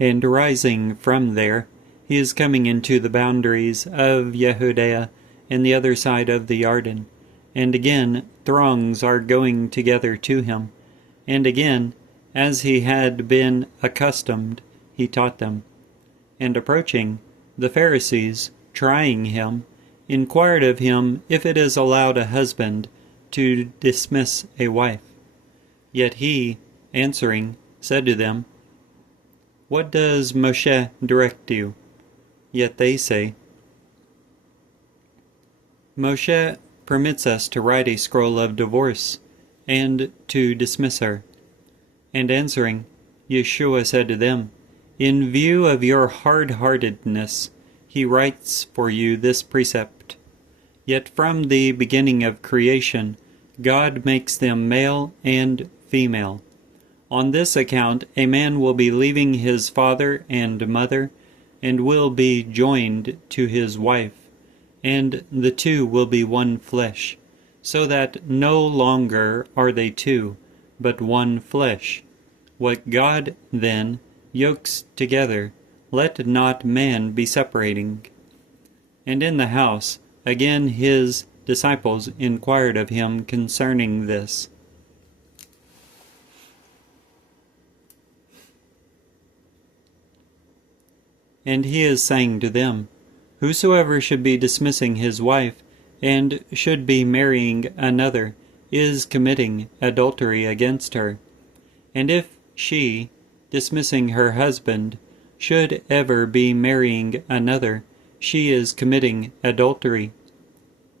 And rising from there, he is coming into the boundaries of Yehudah and the other side of the Yarden. And again throngs are going together to him. And again, as he had been accustomed, he taught them. And approaching, the Pharisees, trying him, inquired of him if it is allowed a husband to dismiss a wife. Yet he, answering, said to them, "What does Moshe direct you?" Yet they say, "Moshe permits us to write a scroll of divorce, and to dismiss her." And answering, Yeshua said to them, "In view of your hard-heartedness, he writes for you this precept. Yet from the beginning of creation, God makes them male and female. On this account, a man will be leaving his father and mother, and will be joined to his wife, and the two will be one flesh, so that no longer are they two, but one flesh. What God, then, yokes together, let not man be separating." And in the house, again his disciples inquired of him concerning this. And he is saying to them, "Whosoever should be dismissing his wife, and should be marrying another, is committing adultery against her. And if she, dismissing her husband, should ever be marrying another, she is committing adultery."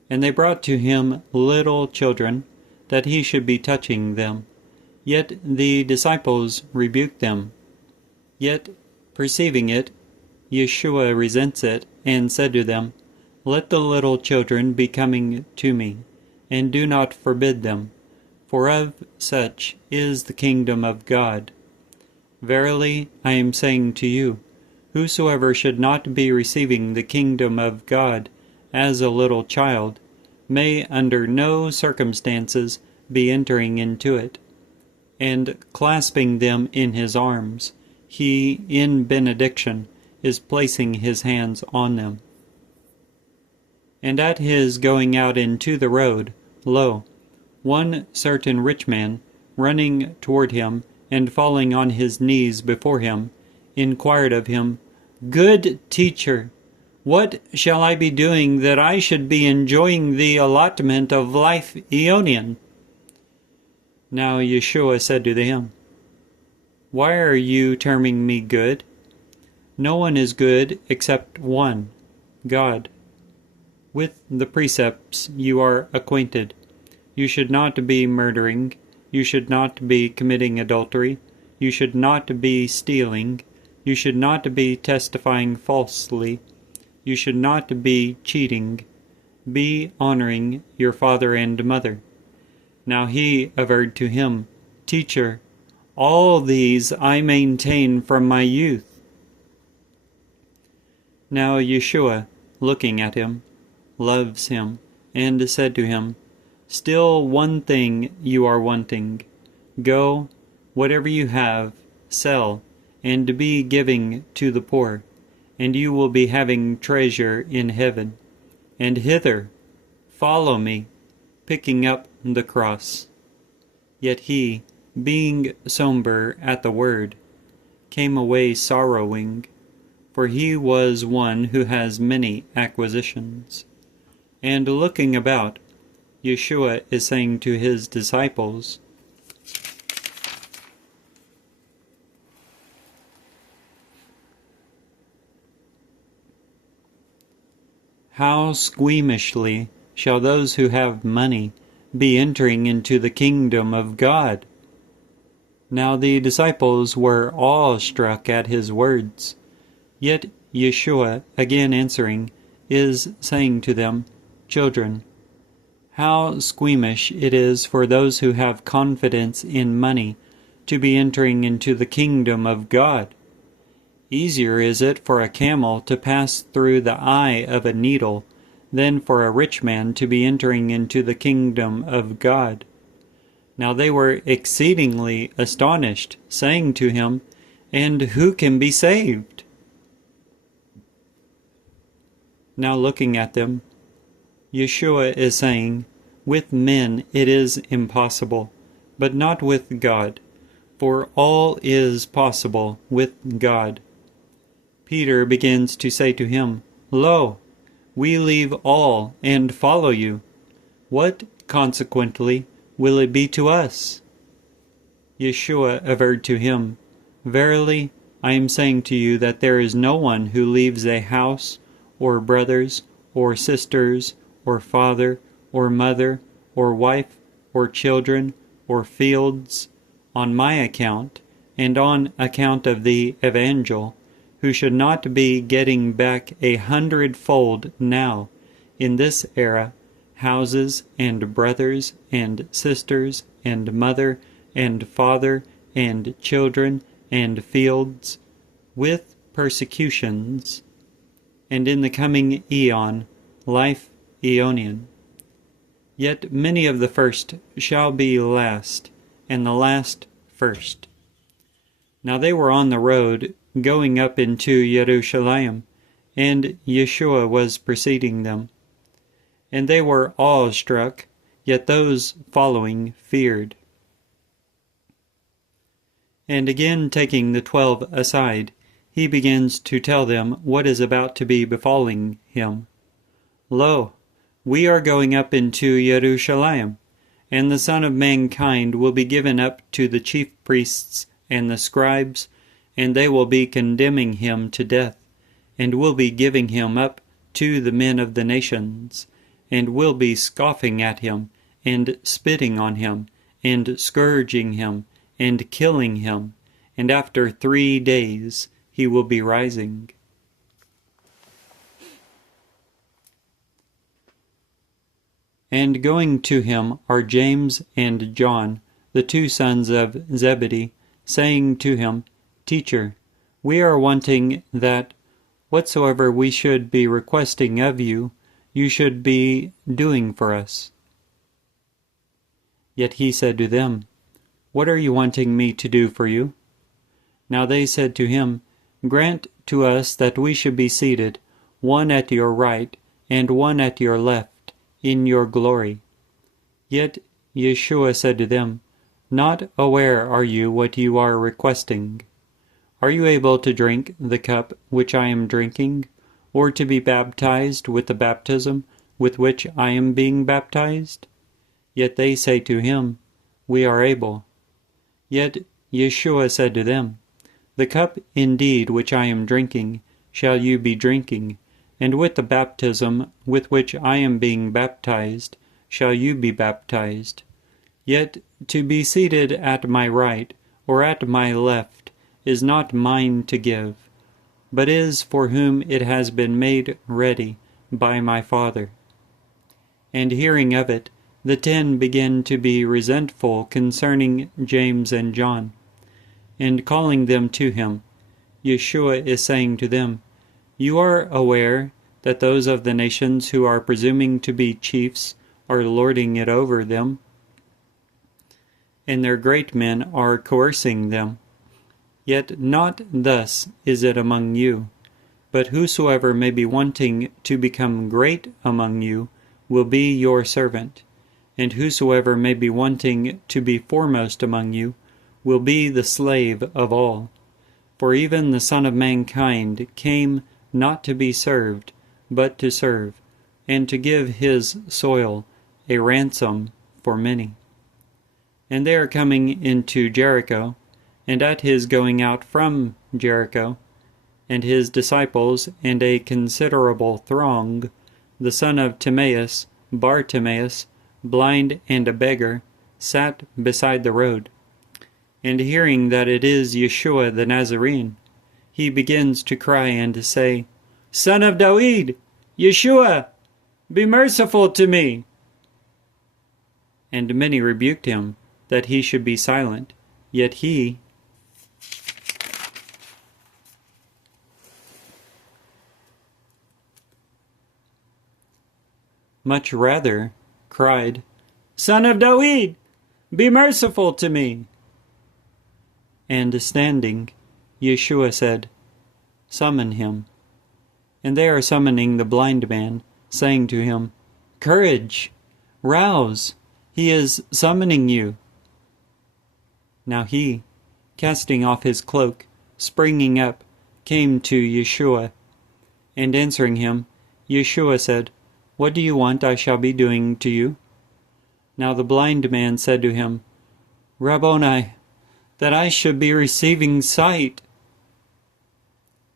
And they brought to him little children, that he should be touching them. Yet the disciples rebuked them. Yet, perceiving it, Yeshua resents it, and said to them, "Let the little children be coming to me, and do not forbid them, for of such is the kingdom of God. Verily I am saying to you, whosoever should not be receiving the kingdom of God as a little child, may under no circumstances be entering into it." And clasping them in his arms, he, in benediction, is placing his hands on them. And at his going out into the road, lo, one certain rich man, running toward him, and falling on his knees before him, inquired of him, "Good teacher, what shall I be doing that I should be enjoying the allotment of life aeonian?" Now Yeshua said to him, "Why are you terming me good? No one is good except one, God. With the precepts you are acquainted. You should not be murdering, you should not be committing adultery, you should not be stealing, you should not be testifying falsely, you should not be cheating, be honoring your father and mother." Now he averred to him, "Teacher, all these I maintain from my youth." Now Yeshua, looking at him, loves him, and said to him, "Still one thing you are wanting. Go, whatever you have, sell, and be giving to the poor, and you will be having treasure in heaven. And hither, follow me, picking up the cross." Yet he, being somber at the word, came away sorrowing, for he was one who has many acquisitions. And looking about, Yeshua is saying to his disciples, "How squeamishly shall those who have money be entering into the kingdom of God?" Now the disciples were awe-struck at his words. Yet Yeshua, again answering, is saying to them, "Children, how squeamish it is for those who have confidence in money to be entering into the kingdom of God. Easier is it for a camel to pass through the eye of a needle than for a rich man to be entering into the kingdom of God." Now they were exceedingly astonished, saying to him, and who can be saved?" Now looking at them, Yeshua is saying, "With men it is impossible, but not with God, for all is possible with God." Peter begins to say to him, "Lo, we leave all and follow you. What, consequently, will it be to us?" Yeshua averred to him, "Verily, I am saying to you that there is no one who leaves a house, or brothers, or sisters, or father, or mother, or wife, or children, or fields, on my account, and on account of the Evangel, who should not be getting back 100-fold now, in this era, houses, and brothers, and sisters, and mother, and father, and children, and fields, with persecutions, and in the coming aeon, life aeonian. Yet many of the first shall be last, and the last first." Now they were on the road, going up into Jerusalem, and Yeshua was preceding them. And they were awe-struck, yet those following feared. And again taking the 12 aside, he begins to tell them what is about to be befalling him. "Lo, we are going up into Jerusalem, and the Son of Mankind will be given up to the chief priests and the scribes, and they will be condemning him to death, and will be giving him up to the men of the nations, and will be scoffing at him, and spitting on him, and scourging him, and killing him, and after 3 days he will be rising." And going to him are James and John, the 2 sons of Zebedee, saying to him, "Teacher, we are wanting that whatsoever we should be requesting of you, you should be doing for us." Yet he said to them, "What are you wanting me to do for you?" Now they said to him, "Grant to us that we should be seated, one at your right, and one at your left, in your glory." Yet Yeshua said to them, "Not aware are you what you are requesting. Are you able to drink the cup which I am drinking, or to be baptized with the baptism with which I am being baptized?" Yet they say to him, "We are able." Yet Yeshua said to them, "The cup indeed which I am drinking shall you be drinking, and with the baptism with which I am being baptized shall you be baptized. Yet to be seated at my right or at my left is not mine to give, but is for whom it has been made ready by my Father." And hearing of it, the 10 began to be resentful concerning James and John. And calling them to him, Yeshua is saying to them, "You are aware that those of the nations who are presuming to be chiefs are lording it over them, and their great men are coercing them. Yet not thus is it among you, but whosoever may be wanting to become great among you will be your servant, and whosoever may be wanting to be foremost among you will be the slave of all. For even the Son of Mankind came not to be served, but to serve, and to give his soul a ransom for many." And they are coming into Jericho, and at his going out from Jericho, and his disciples and a considerable throng, the son of Timaeus, Bartimaeus, blind and a beggar, sat beside the road. And hearing that it is Yeshua the Nazarene, he begins to cry and to say, "Son of David, Yeshua, be merciful to me." And many rebuked him, that he should be silent. Yet he, much rather, cried, "Son of David, be merciful to me." And standing, Yeshua said, "Summon him." And they are summoning the blind man, saying to him, "Courage! Rouse! He is summoning you." Now he, casting off his cloak, springing up, came to Yeshua. And answering him, Yeshua said, "What do you want I shall be doing to you?" Now the blind man said to him, "Rabboni, that I should be receiving sight."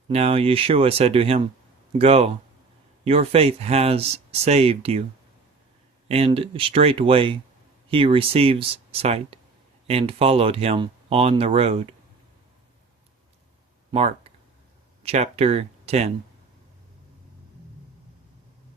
Now Yeshua said to him, "Go, your faith has saved you." And straightway he receives sight, and followed him on the road. Mark chapter 10.